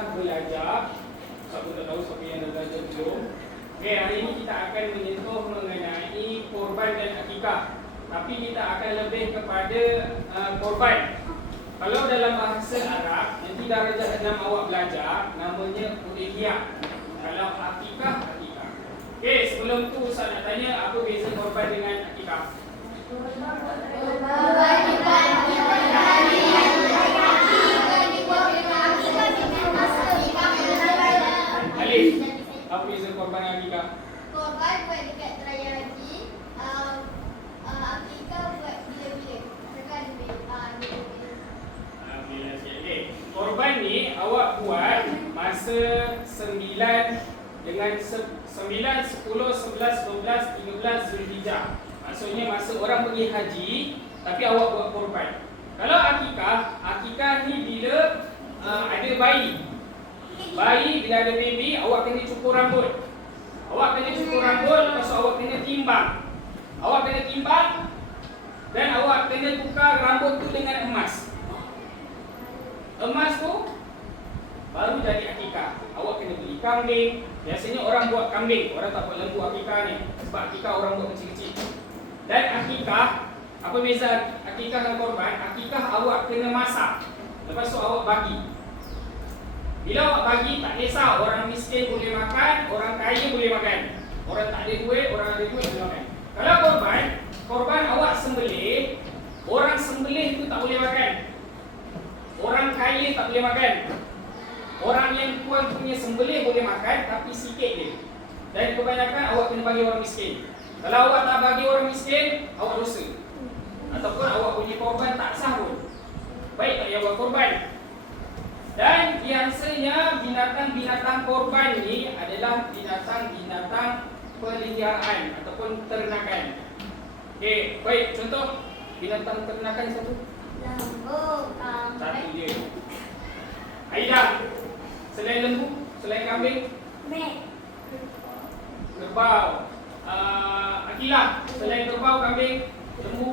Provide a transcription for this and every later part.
dah belajar, siapa tak tahu siapa yang dah belajar belum. Okay, hari ini kita akan menyentuh mengenai korban dan akikah. Tapi kita akan lebih kepada korban. Kalau dalam bahasa Arab, nanti darjah 6 awak belajar, namanya udhiyah. Kalau akikah, akikah. Okay, sebelum tu Ustaz nak tanya, apa beza korban dengan akikah? Alif, apa beza korban dan akikah? Korban buat dekat raya haji, akikah buat bila-bila. Mereka ada bila. Okay. Korban ni awak buat masa 9 dengan 9, 10, 11, 12, 13 Zulhijjah. Maksudnya masa orang pergi haji tapi awak buat korban. Kalau akikah ni bila ada bayi. Bayi bila ada baby, awak kena cukur rambut. Awak kena cukur rambut, lepas tu awak kena timbang. Awak kena timbang dan awak kena tukar rambut tu dengan emas. Emas tu baru jadi akikah. Awak kena beli kambing. Biasanya orang buat kambing, orang tak buat lembu akikah ni. Sebab akikah orang buat kecil-kecil. Dan akikah, apa beza akikah dan korban? Akikah awak kena masak. Lepas tu awak bagi. Bila awak bagi, tak kisah orang miskin boleh makan, orang kaya boleh makan. Orang tak ada duit, orang ada duit boleh makan. Kalau korban awak sembelih, orang sembelih tu tak boleh makan. Orang kaya tak boleh makan. Orang yang tuan punya sembelih boleh makan, tapi sikit je. Dan kebanyakan awak kena bagi orang miskin. Kalau awak tak bagi orang miskin, awak dosa. Ataupun awak punya korban tak sah pun. Baik tak payah buat korban. Dan biasanya binatang-binatang korban ni adalah binatang-binatang peliharaan ataupun ternakan. Okey, baik, contoh binatang ternakan satu. Lembu, Satu kambing, je. Aida, selain lembu, selain kambing, kerbau. Akilah, selain kerbau, kambing, lembu.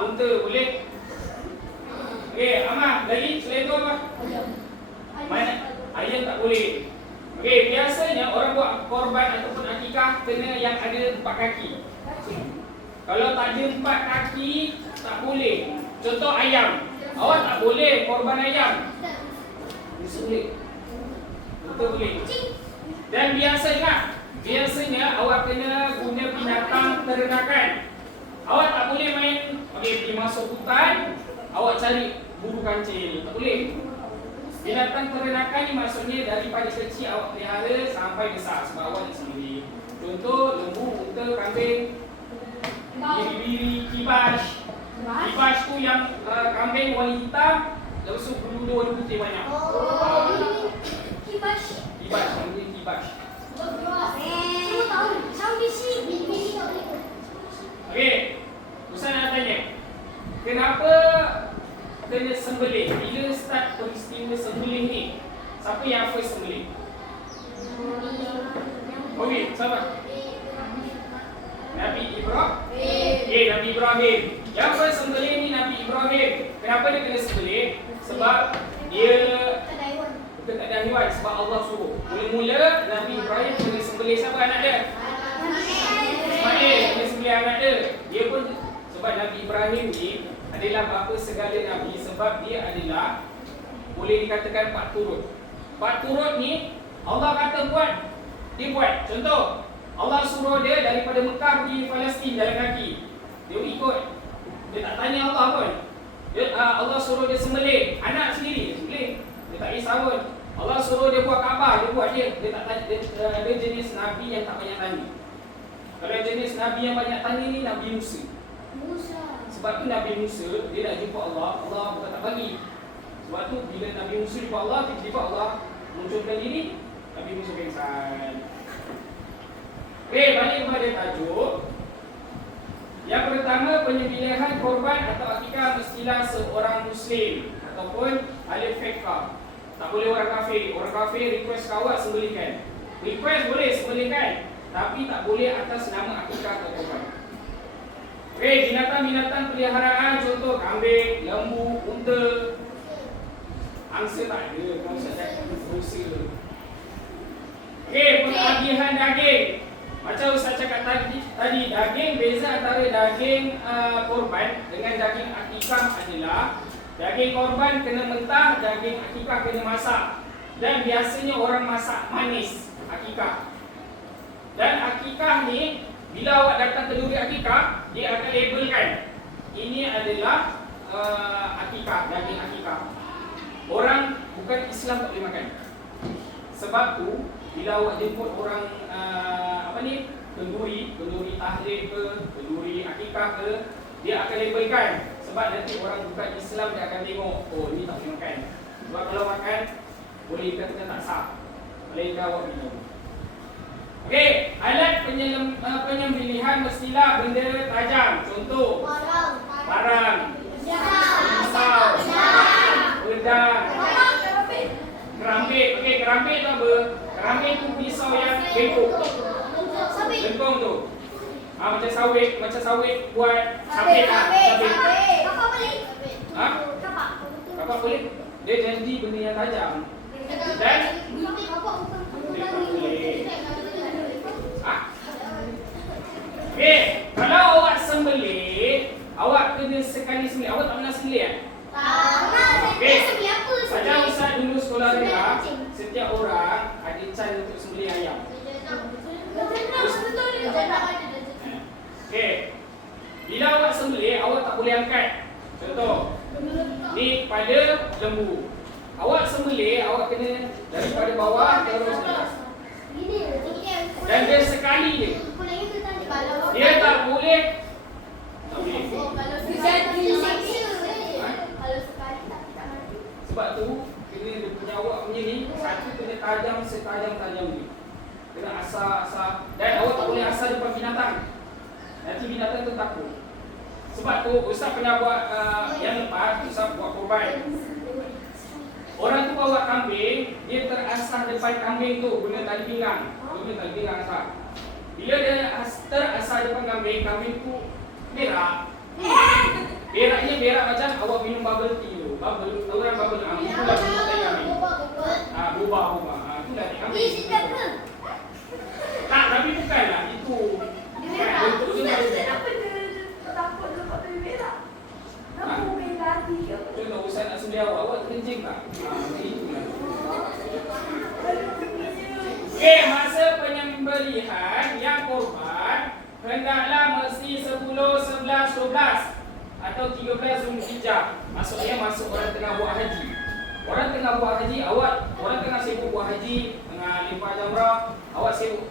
Unta boleh. Okey, Amah, lagi selain tu apa? Mana? Ayam tak boleh. Okey, biasanya orang buat korban ataupun akikah kena yang ada 4 kaki. Kalau tak ada 4 kaki, tak boleh. Contoh ayam. Awak tak boleh korban ayam. Bisa boleh. Betul boleh. Dan biasanya awak kena guna binatang ternakan. Awak tak boleh main, pergi masuk hutan, awak cari buru kancil. Tak boleh. Binatang ternakan ni maksudnya daripada kecil awak pelihara sampai besar sebab awak nak sendiri. Contoh lembu, unta, kambing, biri-biri, kibas. Kibas tu yang kambing warna hitam, lepas tu bulu warna putih banyak. kibas. Kibas, namanya kibas. Saya tahu. Saudi sih. Okey, Ustaz nak tanya, kenapa kena sembelih? Bila start peristiwa sembelih ni? Siapa yang first sembelih? Okey, siapa? Nabi Ibrahim. Nabi Ibrahim. Yang first sembelih ni Nabi Ibrahim. Kenapa dia kena sembelih? Sebab dia bukan tak ada haiwan, sebab Allah suruh. Mula-mula Nabi Ibrahim kena sembelih siapa anak dia? Ismail. Kena sembelih anak dia. Dia pun sebab Nabi Ibrahim ni adalah bapa segala Nabi. Sebab dia adalah boleh dikatakan pak turut. Pak turut ni Allah kata buat, dia buat. Contoh, Allah suruh dia daripada Mekah pergi Palestin jalan kaki. Dia ikut. Dia tak tanya Allah pun. Allah suruh dia sembelih anak sendiri, sembelih. Dia tak risau pun. Allah suruh dia buat Kaabah, dia buat dia. Dia tak tanya. Ada jenis Nabi yang tak banyak tanya. Kalau jenis Nabi yang banyak tanya ni Nabi Musa. Sebab tu Nabi Musa dia nak jumpa Allah, Allah bukan tak bagi. Sebab tu bila Nabi Musa jumpa Allah, tiba-tiba Allah munculkan diri, Nabi Musa pingsan. Okey, balik kepada tajuk. Yang pertama, penyembelihan korban atau akikah mestilah seorang Muslim ataupun ahli fiqh. Tak boleh orang kafir. Orang kafir request kawat sembelihkan. Request boleh sembelihkan, tapi tak boleh atas nama akikah atau korban. Okey, binatang-binatang peliharaan contoh kambing, lembu, unta. Angsa tak ada. Kau cakap dosa. Okey, pembagian daging. Macam Ustaz cakap tadi, daging beza antara daging korban dengan daging akikah adalah daging korban kena mentah, daging akikah kena masak. Dan biasanya orang masak manis akikah. Dan akikah ni, bila awak datang ke duri akikah, dia akan labelkan ini adalah akikah, daging akikah. Orang bukan Islam tak boleh makan. Sebab tu bila awak jemput orang kenduri tahlil ke, kenduri akikah ke, dia akan labelkan. Sebab nanti orang bukan Islam dia akan tengok, oh ni tak boleh makan. Sebab kalau makan boleh kata tak sah. Boleh awak minum. Okey, alat penyembelihan mestilah benda tajam. Contoh, parang, pisau, pedang, kerambit. Okey, kerambit tu apa? Kerambit tu pisau yang bengkok. Lengkong tu. Macam sawit buat sabit lah. Kapak boleh. Ha? Kapak boleh. Dia janji benda yang tajam. Dan okey, kalau awak sembelih, awak kena sekali sembelih. Awak tak pernah sembelih kan? Okey. Macam Ustaz dulu sekolah rendah, setiap orang ada can untuk sembelih ayam. Okey. Bila awak sembelih, awak tak boleh angkat. Contoh, ni pada lembu. Awak sembelih, awak kena daripada bawah terus ke atas. Dan dia sekali je. Dia tak boleh. Sebab tu kena dia punya awak punya ni, satu kena tajam setajam-tajam ni. Kena asar. Dan awak tak boleh asar depan binatang. Nanti binatang tu takut. Sebab tu Ustaz pernah buat yang lepas, Ustaz buat korban. Orang tu bawa kambing, dia terasah depan kambing tu guna tali pinggang. Guna tali pinggang asah. Bila dia terasah depan kambing tu berak. Beraknya berak macam awak minum bubble tea tu. Bubble, tahu kan bubble? Itu dah minum tadi kambing. Bubah. Itu dah kambing. Tak, tapi bukanlah itu. Bentuk dia Contoh Ustaz nak sembelih awak kencing tak? Itulah. Okey, masa penyembelihan yang korban hendaklah mesti 10, 11, 12 atau 13 Zulhijjah. Maksudnya masa orang tengah buat haji. Orang tengah buat haji, orang tengah sibuk buat haji, tengah limpah jamrah, awak sibuk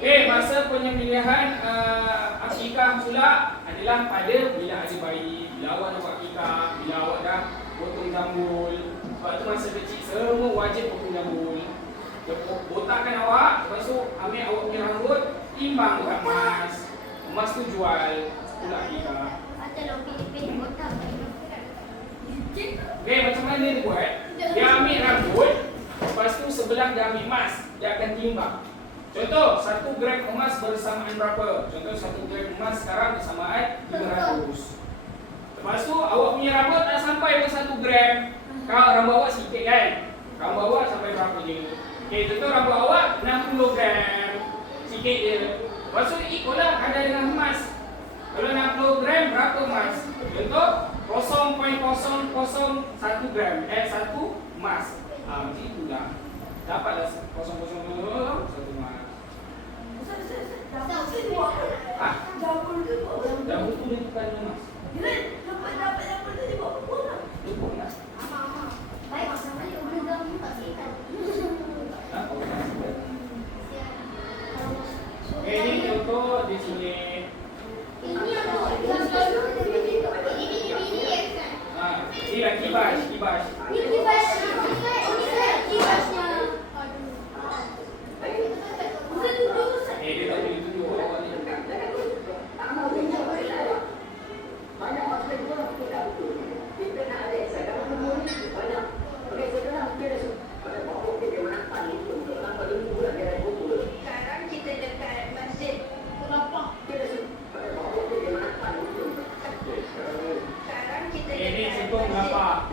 masa penyembelihan akikah pula adalah pada bila ada bayi, bila awak nak buat akikah, bila awak dah potong jambul. Sebab tu masa kecil semua wajib potong jambul. Dia botakkan awak, lepas tu ambil awak punya rambut, timbang dekat emas. Emas tu jual pula akikah. Okey, macam mana dia buat? Dia ambil rambut, lepas tu sebelah dia ambil emas, dia akan timbang. Contoh, 1 gram emas bersamaan berapa? Contoh 1 gram emas sekarang bersamaan 500. Lepas tu awak punya rambut tak sampai pun 1 gram. Kalau rambut awak sikit kan? Rambut awak sampai berapa je? Okey, contoh rambut awak 60 gram. Sikit je. Lepas tu ikutlah kadar dengan emas. Kalau 60 gram berapa emas? Contoh 0.001 gram. 1 emas. Macam itulah. Dapatlah 0.001 emas. Jambul tu dia bukan emas. Dapat jambul tu dia buat apa pun lah. Dia bukan emas. Baik, masa balik orang jambul tak sihat. Ini contoh di sini. Ini apa? Ini Ini kibas. Ini kibasnya. Dia tak boleh tunjuk awak ni. Sekarang kita dekat masjid Kelapa. Ini contoh berapa?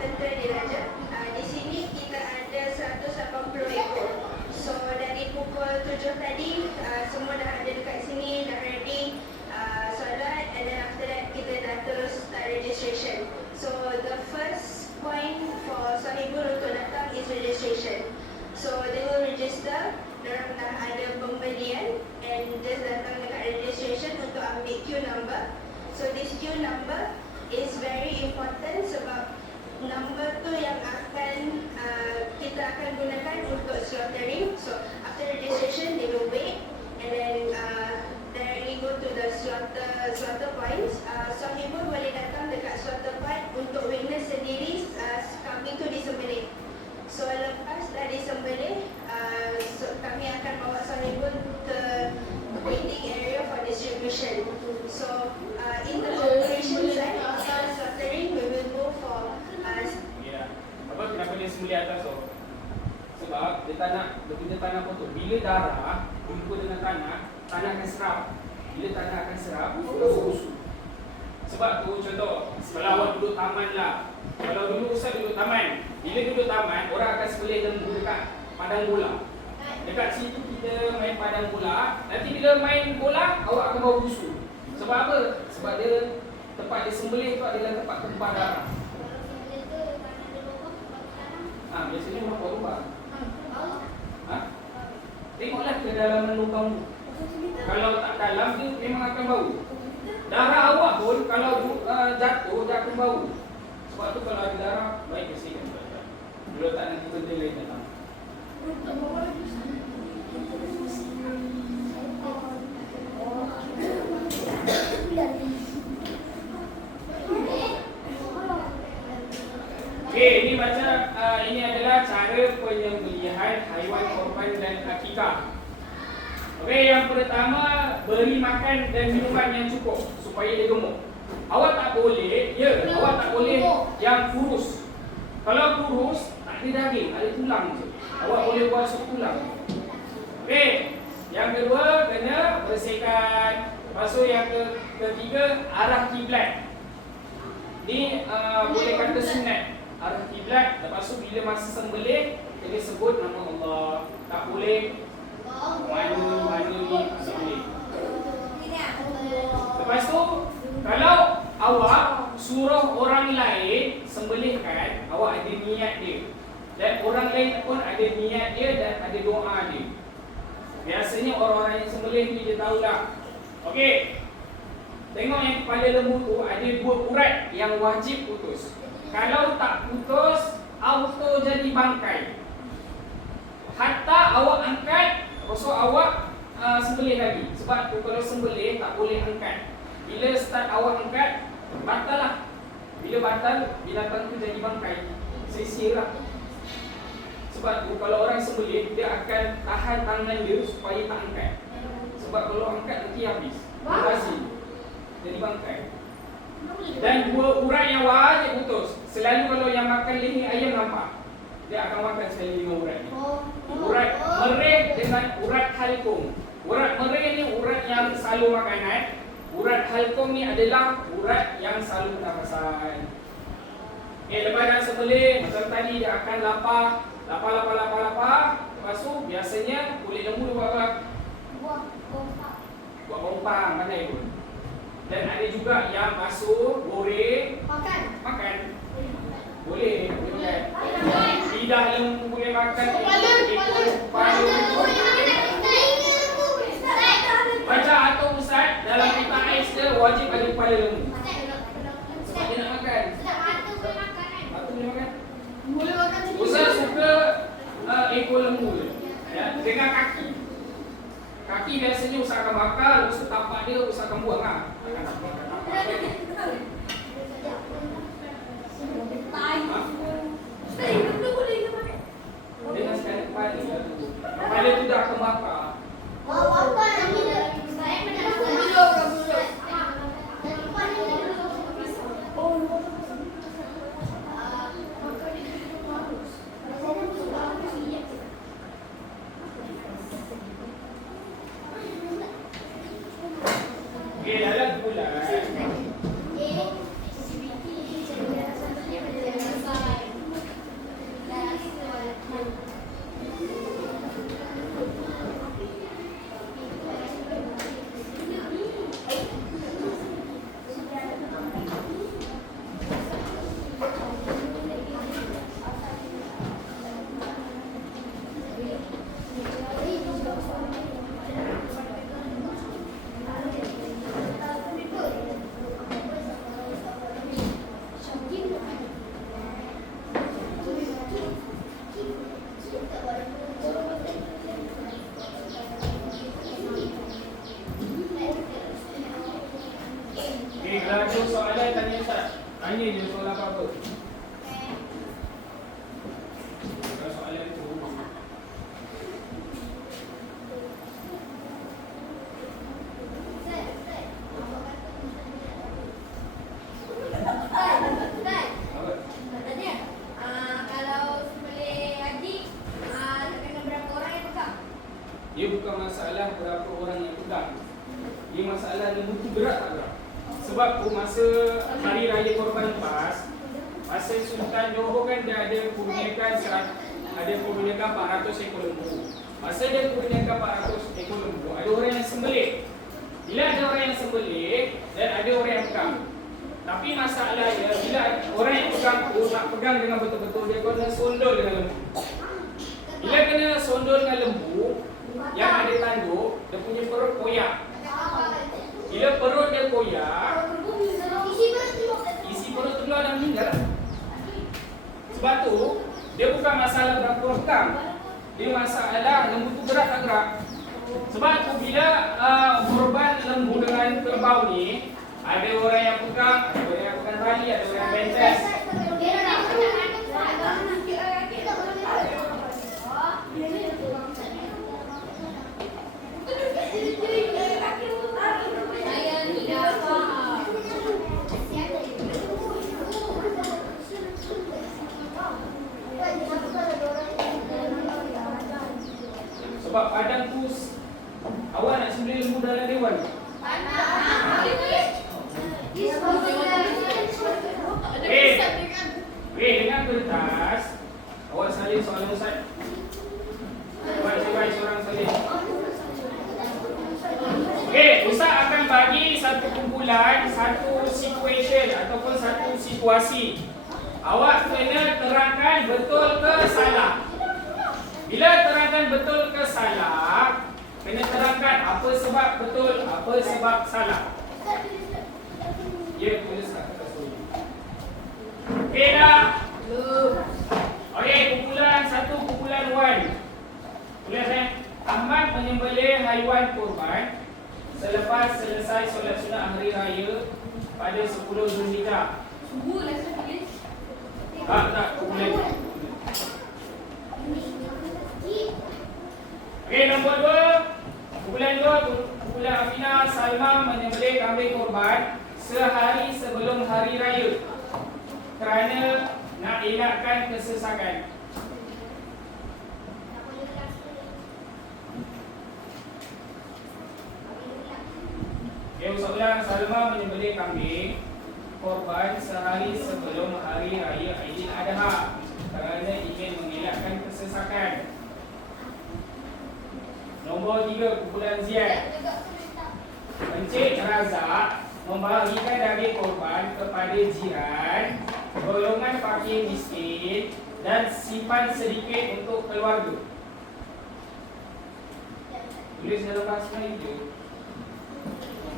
number is very important sebab number tu yang akan kita akan gunakan untuk slaughtering. So after registration, they will wait and then directly go to the slaughter points. Sahibul boleh datang dekat slaughter point untuk witness sendiri kambing tu disembelih. So lepas dah disembelih, kami akan bawa sahibul ke waiting area for distribution. So in the operation side, after slaughtering, we will go for Apa kenapa dia sembelih atas tu? Sebab dia tak nak betul-betul tanah kotor. Bila darah jumpa dengan tanah akan serap. Bila tanah akan serap, langsung busuk. Sebab tu contoh, kalau awak duduk taman lah. Kalau dulu Ustaz duduk taman. Bila duduk taman, orang akan sembelih lembu dekat padang bola. Dekat situ kita main padang bola. Nanti bila main bola, awak akan bau busuk. Sebab apa? Sebab dia tempat dia sembelih tu adalah tempat tumpah darah. Biasanya orang buat lubang. Tengoklah kedalaman lubang. Kalau tak dalam, dia memang akan bau. Darah awak pun kalau jatuh, dia akan bau. Sebab tu kalau ada darah, baik bersihkan. Kalau tak, nanti benda lain datang. Okey, ini macam ini adalah cara penyembelihan haiwan korban dan akikah. Okey, yang pertama, beri makan dan minuman yang cukup supaya dia gemuk. Awak tak boleh, awak tak boleh yang kurus. Kalau kurus, tak ada daging, ada tulang je. Awak boleh buat sup tulang. Okey, yang kedua, kena bersihkan. Lepas tu yang ketiga, arah kiblat. Ni boleh kata sunat. Arah kiblat. Lepas tu bila masa sembelih, kena sebut nama Allah. Tak boleh mana ni sembelih. Lepas tu, kalau awak suruh orang lain sembelihkan, awak ada niat dia. Dan orang lain pun ada niat dia dan ada doa dia. Biasanya orang-orang yang sembelih ni dia tahulah. Okey. Tengok yang kepala lembu tu ada 2 urat yang wajib putus. Kalau tak putus, auto jadi bangkai. Hatta awak angkat, lepas awak sembelih lagi. Sebab tu kalau sembelih tak boleh angkat. Bila start awak angkat, batal lah. Bila batal, binatang tu jadi bangkai. Sia-sia lah. Sebab tu kalau orang sembelih, dia akan tahan tangan dia supaya tak angkat. Sebab kalau angkat nanti habis. Berhasil. Jadi bangkai. Dan 2 urat yang wajib putus. Selalu kalau yang makan leher ayam nampak, dia akan makan sekali 5 urat ni. Urat mereh dengan urat halkum. Urat mereh ni urat yang selalu makanan. Urat halkum ni adalah urat yang selalu pernafasan. Lepas dah sembelih, macam tadi dia akan lapar. Lapar. Lepas tu biasanya kulit lembu buat apa? Buat kompang, pandai pun. Dan ada juga yang basuh, goreng, makan. Boleh makan. Lidah lembu boleh makan. Kepala baca atau Ustaz, dalam kitab Ais dia wajib ada kepala lembu. Sebab dia nak makan. Mata boleh makan. Ustaz suka ekor lembu je. Ya, dengan kaki. Kaki biasanya Ustaz akan bakar, lepas tu tapak dia Ustaz akan buang lah. Dengan sekali kepala. Kepala tu dah akan bakar. Okey, dalam bulan Tanya je soalan apa-apa. Kalau soalan itu apa? Katanya, kalau sembelih haji, nak kena berapa orang yang pegang? Dia bukan masalah berapa orang yang pegang. Dia masalah lembu tu berat tak berat. Sebab masa hari raya Korban lepas, masa Sultan Johor kan dia ada kurniakan 400 ekor lembu. Masa dia kurniakan 400 ekor lembu, ada orang yang sembelih. Bila ada orang yang sembelih dan ada orang yang pegang. Tapi masalahnya bila orang yang pegang tu nak pegang dengan betul-betul, dia kena sondol dengan lembu. Bila kena sondol dengan lembu yang ada tanduk, dia punya perut koyak. Bila perut dia koyak, isi perut tu keluar dan meninggal. Sebab tu dia bukan masalah berapa pegang. Dia masalah lembu tu gerak tak gerak. Sebab tu bila korban lembu dengan kerbau ni, ada orang yang pegang, ada orang yang pegang tali, ada orang yang bentes. Saya tidak faham. Sebab padang tu awak nak sembelih lembu dalam dewan. Dengan kertas awak salin soalan Ustaz. Baik seorang salin. Ustaz akan bagi satu kumpulan, satu situation ataupun satu situasi. Awak kena terangkan betul ke salah. Bila terangkan betul ke salah, kena terangkan apa sebab betul, apa sebab salah. Ya, tulis kat kertas tu. Okey dah? Okey, kumpulan 1, kumpulan 1. Tulis Ahmad menyembelih haiwan kurban selepas selesai solat sunat hari raya pada 10 Zulhijjah. Tak, kumpulan. Okey, nombor 2. Kumpulan 2, kumpulan Aminah Salma menyembelih kambing kurban sehari sebelum hari raya kerana nak elakkan kesesakan. Okey, ulang. Salma menyembelih kambing korban sehari sebelum hari raya Aidil Adha kerana ingin mengelakkan kesesakan. Nombor 3, kumpulan Ziyad. Encik Razak membahagikan daging korban kepada jiran, golongan fakir miskin dan simpan sedikit untuk keluarga. Tulis dalam bahasa Melayu.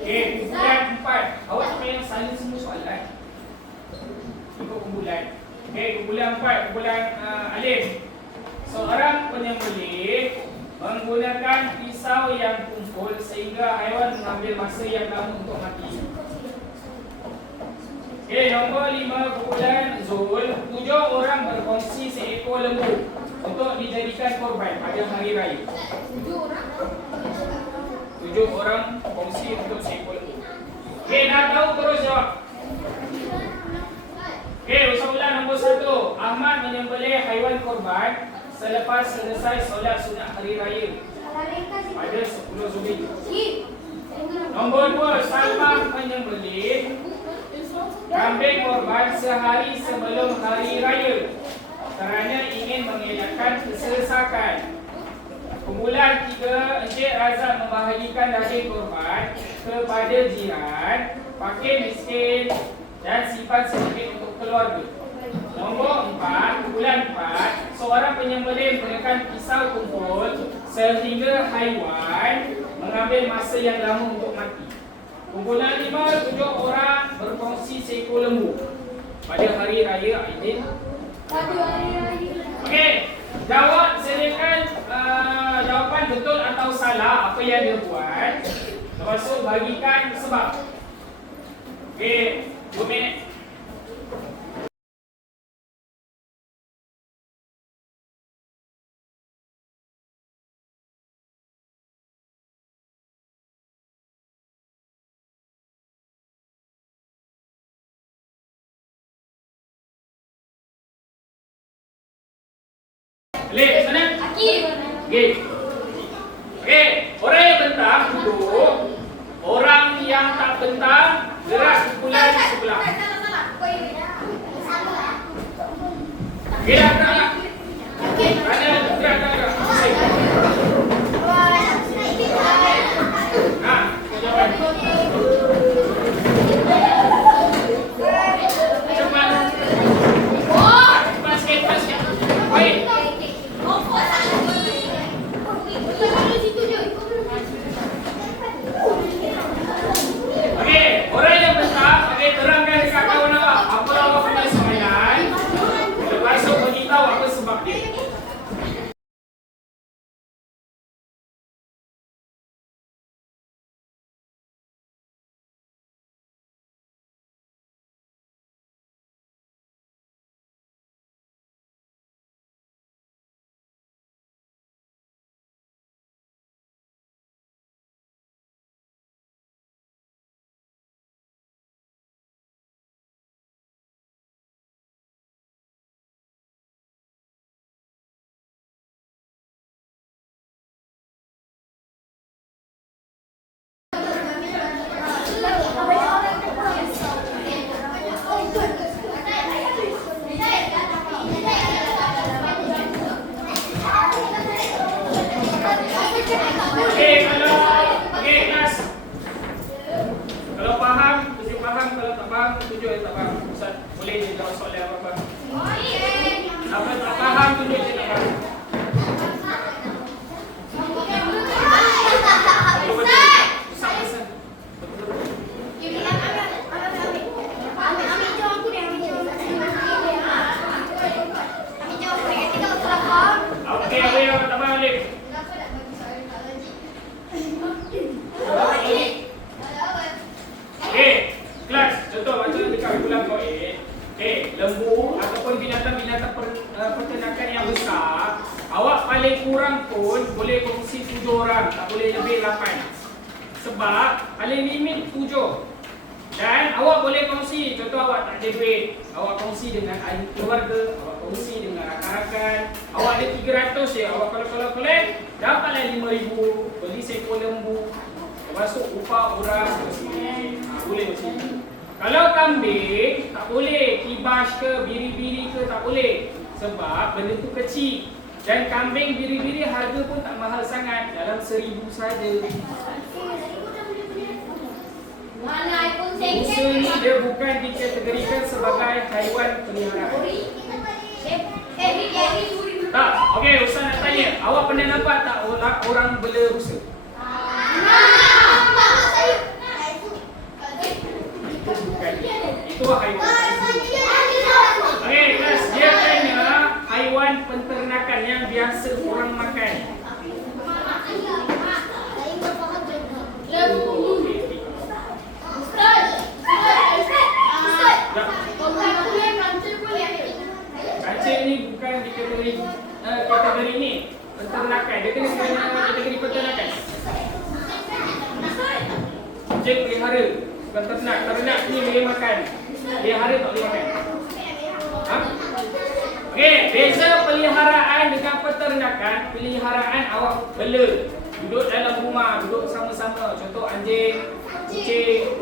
Okey, kumpulan 4. Awak sampai yang salin semua soalan. Ikut kumpulan. Okey, kumpulan 4, kumpulan Alif. Seorang penyembelih menggunakan pisau yang tumpul sehingga haiwan mengambil masa yang lama untuk mati. Okey, nombor 5, kumpulan Zul. 7 orang berkongsi seekor lembu untuk dijadikan korban pada hari raya. 7 orang kongsi untuk seekor lembu. Okey, dah tahu terus jawab. Okey, ulang nombor 1. Ahmad menyembelih haiwan korban selepas selesai solat sunat hari raya pada 10 Zulhijjah. Nombor 2, Salma menyembelih kambing korban sehari sebelum hari raya kerana ingin mengelakkan kesesakan. Kumpulan 3, Encik Razak membahagikan daging korban kepada jiran, fakir miskin dan simpan sedikit untuk keluarga. Nombor 4, kumpulan 4, seorang penyembelih menggunakan pisau tumpul sehingga haiwan mengambil masa yang lama untuk mati. Kumpulan 5, 7 orang berkongsi seekor lembu pada hari raya Aidil. Okey, jawab sediakan jawapan betul atau salah apa yang dia buat. Termasuk bagikan sebab. Okey, 2 minit. Alif, sana. Aki. Okey. Okey, orang yang bentang duduk. Orang yang tak bentang gerak kumpulan di sebelah. Salah. Salah. Okey, gerak. Gerak. Gerak. Nah, jawapan. Cepat sikit. Baik. Okey, orang yang bentang, okey, terangkan dekat kawan awak apa awak pernah semainan. Lepas tu beritahu apa sebab dia. Okey, kelas. Kalau faham, tunjuk faham. Kalau tak faham, tunjuk yang tak faham. Ustaz, boleh je jawab soalan apa-apa. Apa tak faham, tunjuk je tak faham. Ustaz, pesan. Okey, apa yang tak faham, Alif? Okey, kelas. Contoh macam dekat bulan kau okey, lembu ataupun binatang-binatang peternakan yang besar, awak paling kurang pun boleh kongsi 7 orang, tak boleh lebih 8. Sebab paling limit 7. Dan awak boleh kongsi, contoh awak tak ada duit, awak kongsi dengan ahli keluarga, awak kongsi dengan rakan-rakan. Awak ada 300 je, awak kalau collect dapatlah 5,000, beli seekor lembu. Lepas tu upah orang bersini. Boleh macam ni. Kalau kambing tak boleh, kibas ke, biri-biri ke tak boleh. Sebab benda tu kecil. Dan kambing biri-biri harga pun tak mahal sangat, dalam 1,000 saja. Rusa ni dia bukan dikategorikan sebagai haiwan peliharaan. Tak, okey, Ustaz nak tanya, awak pernah nampak tak orang bela rusa? Itu haiwan. Okey, kelas dia tanya haiwan penternakan yang biasa orang makan. Kancil ni bukan di kategori ni peternakan. Dia kena sebenarnya kategori peternakan. Kancil pelihara, bukan ternak. Ternak ni boleh makan, pelihara tak boleh makan. Ha? Okey, beza peliharaan dengan peternakan. Peliharaan awak bela, duduk dalam rumah, duduk sama-sama. Contoh anjing, kucing.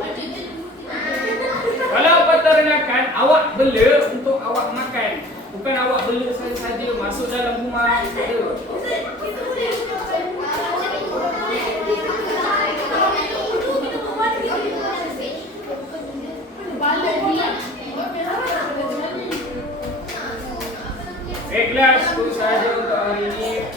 Kalau peternakan, awak bela untuk awak makan. Bukan awak bela saja-saja masuk dalam rumah. Kelas itu sahaja untuk hari ini.